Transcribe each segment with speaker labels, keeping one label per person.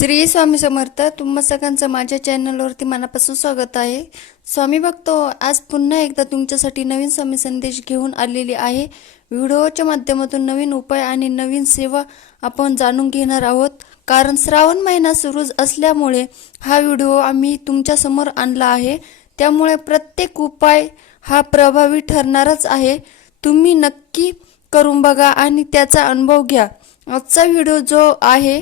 Speaker 1: श्री स्वामी समर्थ तुम्हा सगळ्यांचं माझ्या चॅनलवरती मनापासून स्वागत आहे. स्वामी भक्तो आज पुन्हा एकदा तुमच्यासाठी नवीन स्वामी संदेश घेऊन आलेली आहे. व्हिडिओच्या माध्यमातून नवीन उपाय आणि नवीन सेवा आपण जाणून घेणार आहोत. कारण श्रावण महिना सुरू असल्यामुळे हा व्हिडिओ आम्ही तुमच्यासमोर आणला आहे. त्यामुळे प्रत्येक उपाय हा प्रभावी ठरणारच आहे. तुम्ही नक्की करून बघा आणि त्याचा अनुभव घ्या. आजचा व्हिडिओ जो आहे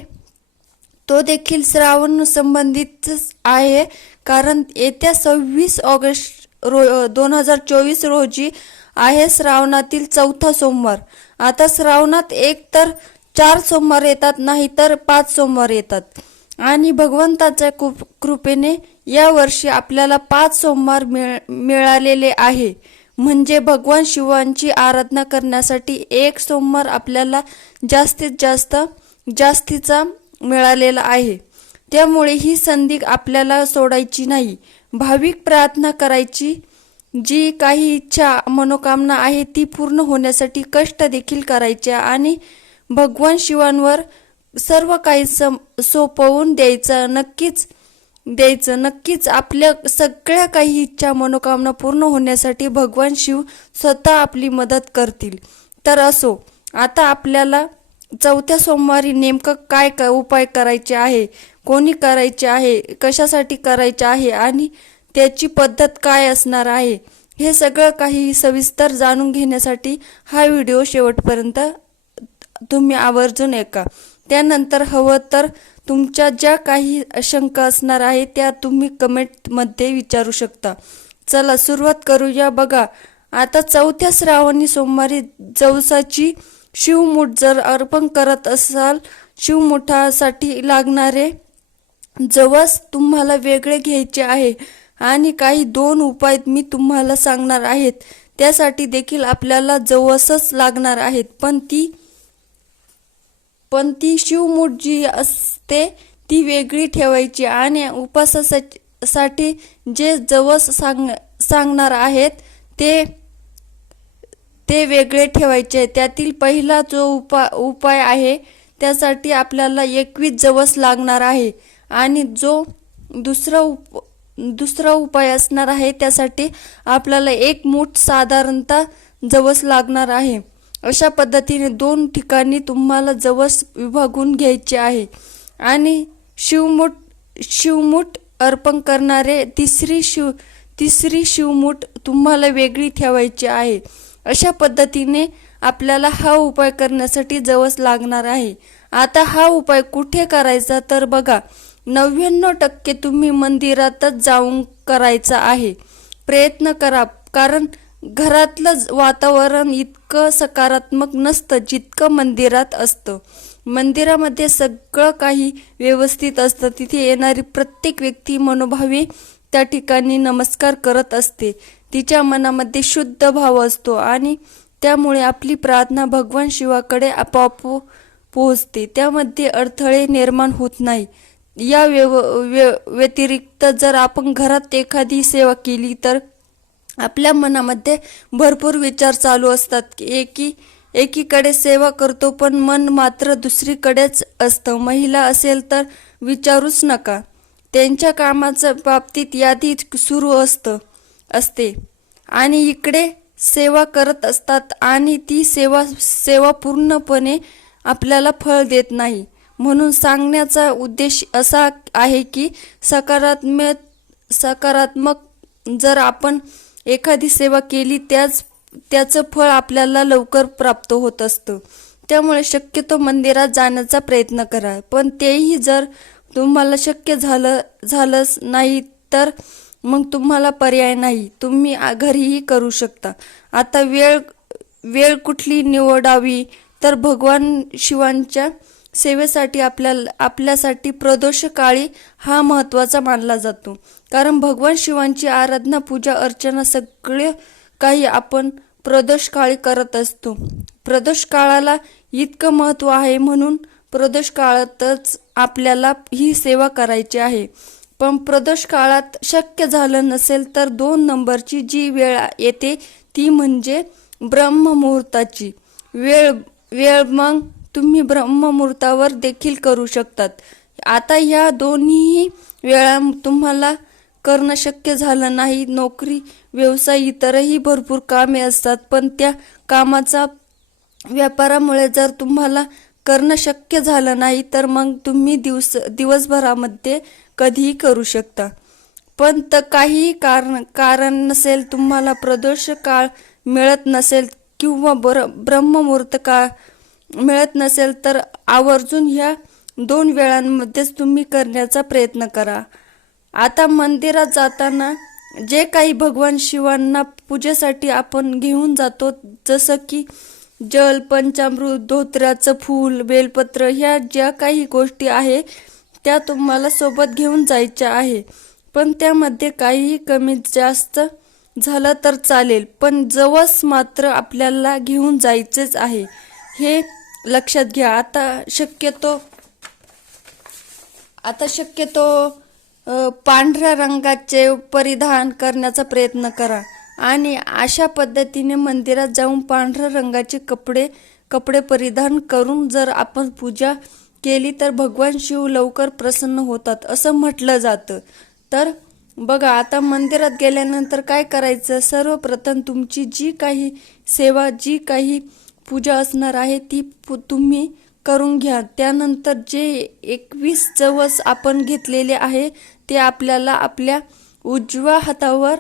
Speaker 1: तो देखील श्रावण संबंधित आहे कारण येत्या सव्वीस ऑगस्ट रो दोन हजार चोवीस रोजी आहे श्रावणातील चौथा सोमवार. आता श्रावणात एक तर चार सोमवार येतात नाही तर पाच सोमवार येतात. आणि भगवंताच्या कृप- कृपेने या वर्षी आपल्याला पाच सोमवार मिळ मिळालेले आहे. म्हणजे भगवान शिवांची आराधना करण्यासाठी एक सोमवार आपल्याला जास्तीत जास्त जास्तीचा मिळालेला आहे. त्यामुळे ही संधी आपल्याला सोडायची नाही. भाविक प्रार्थना करायची. जी काही इच्छा मनोकामना आहे ती पूर्ण होण्यासाठी कष्ट देखील करायच्या आणि भगवान शिवांवर सर्व काही सम सोपवून द्यायचं नक्कीच द्यायचं नक्कीच. आपल्या सगळ्या काही इच्छा मनोकामना पूर्ण होण्यासाठी भगवान शिव स्वतः आपली मदत करतील. तर असो आता आपल्याला चौथ्या सोमवारी नेमकं काय का उपाय करायचे आहे? कोणी करायचे आहे? कशासाठी करायचे आहे? आणि त्याची पद्धत काय असणार आहे? हे सगळं काही सविस्तर जाणून घेण्यासाठी हा व्हिडिओ शेवटपर्यंत तुम्ही आवर्जून ऐका. त्यानंतर हवं तर तुमच्या ज्या काही शंका असणार आहे त्या तुम्ही कमेंटमध्ये विचारू शकता. चला सुरुवात करूया. बघा आता चौथ्या श्रावणी सोमवारी जवसाची शिवमूठ जर अर्पण करत असाल शिवमुठासाठी लागणारे जवस तुम्हाला वेगळे घ्यायचे आहे. आणि काही दोन उपाय मी तुम्हाला सांगणार आहेत. त्यासाठी देखील आपल्याला जवसच लागणार आहेत. पण ती पण ती शिवमूठ जी असते ती वेगळी ठेवायची. आणि उपासासाठी जे जवस सांग सांगणार आहेत ते ते वेगळे ठेवायचे. त्यातील पहिला जो उपा उपाय आहे त्यासाठी आपल्याला एकवीस जवस लागणार आहे. आणि जो दुसरा उप दुसरा उपाय असणार आहे त्यासाठी आपल्याला एक मूठ साधारणतः जवस लागणार आहे. अशा पद्धतीने दोन ठिकाणी तुम्हाला जवस विभागून घ्यायचे आहे. आणि शिवमूठ शिवमूठ अर्पण करणारे तिसरी शिव तिसरी शिवमूठ तुम्हाला वेगळी ठेवायची आहे. अशा पद्धतीने आपल्याला हा उपाय करण्यासाठी जवस लागणार आहे. आता हा उपाय कुठे करायचा तर बघा नव्याण्णव टक्के तुम्ही मंदिरातच जाऊन करायचा आहे. प्रयत्न करा कारण घरातलं वातावरण इतकं सकारात्मक नसतं जितकं मंदिरात असतं. मंदिरामध्ये सगळं काही व्यवस्थित असतं. तिथे येणारी प्रत्येक व्यक्ती मनोभावी त्या ठिकाणी नमस्कार करत असते. तिच्या मनामध्ये शुद्ध भाव असतो आणि त्यामुळे आपली प्रार्थना भगवान शिवाकडे आपोआप पोहोचते. त्यामध्ये अडथळे निर्माण होत नाही. या व्यव व्य व्यतिरिक्त जर आपण घरात एखादी सेवा केली तर आपल्या मनामध्ये भरपूर विचार चालू असतात. की एकी एकीकडे सेवा करतो पण मन मात्र दुसरीकडेच असतं. महिला असेल तर विचारूच नका. त्यांच्या कामाच्या बाबतीत यादी सुरू असतं असते. आणि इकडे सेवा करत असतात आणि ती सेवा सेवा पूर्णपणे आपल्याला फळ देत नाही. म्हणून सांगण्याचा उद्देश असा आहे की सकारात्मक सकारात्मक जर आपण एखादी सेवा केली त्याच त्याचं फळ आपल्याला लवकर प्राप्त होत असतं. त्यामुळे शक्यतो मंदिरात जाण्याचा प्रयत्न करा. पण तेही जर तुम्हाला शक्य झालं झालंच नाही तर मग तुम्हाला पर्याय नाही. तुम्ही घरीही करू शकता. आता वेळ वेळ कुठली निवडावी? तर भगवान शिवांच्या सेवेसाठी आपल्याला आपल्यासाठी प्रदोष काळी हा महत्त्वाचा मानला जातो. कारण भगवान शिवांची आराधना पूजा अर्चना सगळे काही आपण प्रदोष काळी करत असतो. प्रदोष काळाला इतकं महत्त्व आहे म्हणून प्रदोष काळातच आपल्याला ही सेवा करायची आहे. पण प्रदोष काळात शक्य झालं नसेल तर दोन नंबरची जी वेळ येते ती म्हणजे ब्रह्ममुहूर्ताची. वेळ वेळ मग तुम्ही ब्रह्ममुहूर्तावर देखील करू शकतात. आता ह्या दोन्ही वेळा तुम्हाला करणं शक्य झालं नाही. नोकरी व्यवसाय इतरही भरपूर कामे असतात. पण त्या कामाचा व्यापारामुळे जर तुम्हाला करणं शक्य झालं नाही तर मग तुम्ही दिवस दिवसभरामध्ये कधीही करू शकता. पण तर काहीही कारण कारण नसेल तुम्हाला प्रदोष काळ मिळत नसेल किंवा बर ब्रह्ममुहूर्त काळ मिळत नसेल तर आवर्जून ह्या दोन वेळांमध्येच तुम्ही करण्याचा प्रयत्न करा. आता मंदिरात जाताना जे काही भगवान शिवांना पूजेसाठी आपण घेऊन जातो जसं की जल पंचामृत धोत्र्याचं फूल बेलपत्र ह्या ज्या काही गोष्टी आहे त्या तुम्हाला सोबत घेऊन जायच्या आहे. पण त्यामध्ये काहीही कमी जास्त झालं तर चालेल पण जवस मात्र आपल्याला घेऊन जायचेच आहे. हे लक्षात घ्या. आता शक्यतो आता शक्यतो पांढऱ्या रंगाचे परिधान करण्याचा प्रयत्न करा. आणि अशा पद्धतीने मंदिरात जाऊन पांढऱ्या रंगाचे कपडे कपडे परिधान करून जर आपण पूजा केली तर भगवान शिव लवकर प्रसन्न होतात असं म्हटलं जातं. तर बघा आता मंदिरात गेल्यानंतर काय करायचं? सर्वप्रथम तुमची जी काही सेवा जी काही पूजा असणार आहे ती पु- तुम्ही करून घ्या. त्यानंतर जे एकवीस चवस आपण घेतलेले आहे ते आपल्याला आपल्या उजव्या हातावर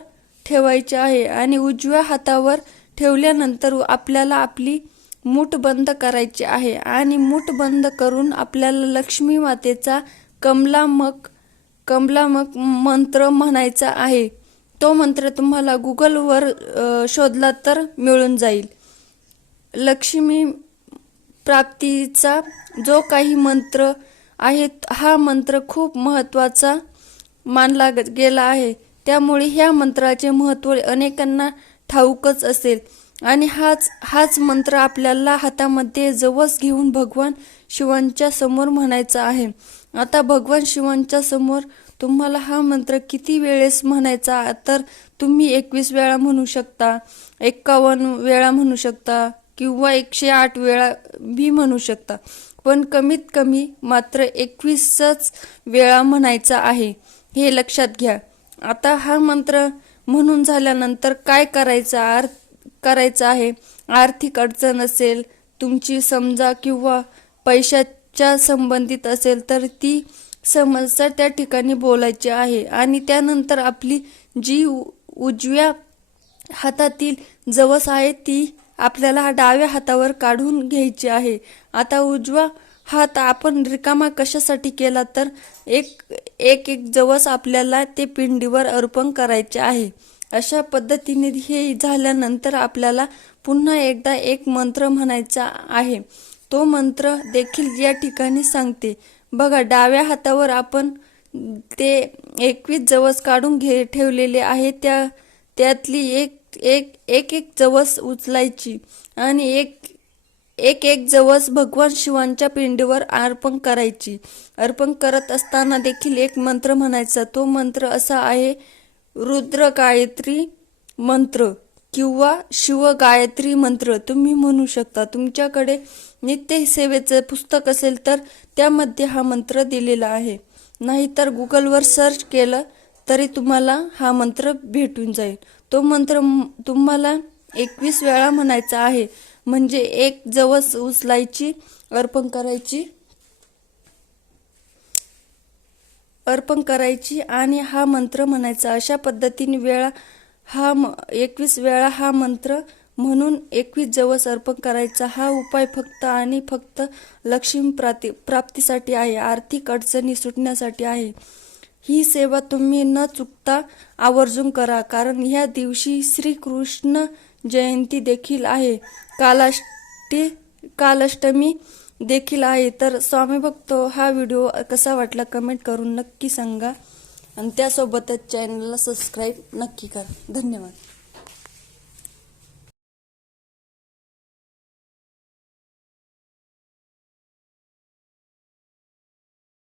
Speaker 1: ठेवायचे आहे आणि उजव्या हातावर ठेवल्यानंतर आपल्याला आपली मूठ बंद करायची आहे आणि मूठ बंद करून आपल्याला लक्ष्मी मातेचा कमलामक कमलामक मंत्र म्हणायचा आहे. तो मंत्र तुम्हाला गुगलवर शोधला तर मिळून जाईल. लक्ष्मी प्राप्तीचा जो काही मंत्र आहे हा मंत्र खूप महत्त्वाचा मानला गेला आहे. त्यामुळे ह्या मंत्राचे महत्त्व अनेकांना ठाऊकच असेल. आणि हाच हाच मंत्र आपल्याला हातामध्ये जवस घेऊन भगवान शिवांच्या समोर म्हणायचा आहे. आता भगवान शिवांच्या समोर तुम्हाला हा मंत्र किती वेळेस म्हणायचा तर तुम्ही एकवीस वेळा म्हणू शकता एक्कावन्न वेळा म्हणू शकता किंवा एकशे आठ वेळा बी म्हणू शकता. पण कमीत कमी मात्र एकवीसच वेळा म्हणायचा आहे. हे लक्षात घ्या. आता हा मंत्र म्हणून झाल्यानंतर काय करायचं आर करायचं आहे? आर्थिक अडचण असेल तुमची समजा किंवा पैशाच्या संबंधित असेल तर ती समस्या त्या ठिकाणी बोलायची आहे. आणि त्यानंतर आपली जी उ- उजव्या हातातील जवस आहे ती आपल्याला डाव्या हातावर काढून घ्यायची आहे. आता उजवा हात आपण रिकामा कशासाठी केला तर एक एक एक जवस आपल्याला ते पिंडीवर अर्पण करायचे आहे. अशा पद्धतीने हे झाल्यानंतर आपल्याला पुन्हा एकदा एक मंत्र म्हणायचा आहे. तो मंत्र देखील या ठिकाणी सांगते. बघा डाव्या हातावर आपण ते एकवीस जवस काढून घे ठेवलेले आहे. त्या त्यातली एक एक एक एक जवस उचलायची आणि एक एक एक जवस भगवान शिवांच्या पिंडीवर अर्पण करायची. अर्पण करत असताना देखील एक मंत्र म्हणायचा. तो मंत्र असा आहे रुद्र गायत्री मंत्र किंवा शिव गायत्री मंत्र. तुम्ही म्हणू शकता. तुमच्याकडे नित्य सेवेचं पुस्तक असेल तर त्यामध्ये हा मंत्र दिलेला आहे. नाहीतर गुगलवर सर्च केलं तरी तुम्हाला हा मंत्र भेटून जाईल. तो मंत्र तुम्हाला एकवीस वेळा म्हणायचा आहे. म्हणजे एक जवस उचलायची अर्पण करायची. अर्पण करायची आणि हा मंत्र म्हणायचा. अशा पद्धतीने वेळा हा म एकवीस वेळा हा मंत्र म्हणून एकवीस जवस अर्पण करायचा. हा उपाय फक्त आणि फक्त लक्ष्मी प्राप्ती प्राप्तीसाठी आहे. आर्थिक अडचणी सुटण्यासाठी आहे. ही सेवा तुम्ही न चुकता आवर्जून करा. कारण ह्या दिवशी श्रीकृष्ण जयंती देखील आहे. कालाष्टी कालाष्टमी देखील आहे. तर स्वामी भक्त हा व्हिडिओ कसा वाटला कमेंट करून नक्की सांगा. आणि त्यासोबतच चॅनलला सबस्क्राईब नक्की करा. धन्यवाद.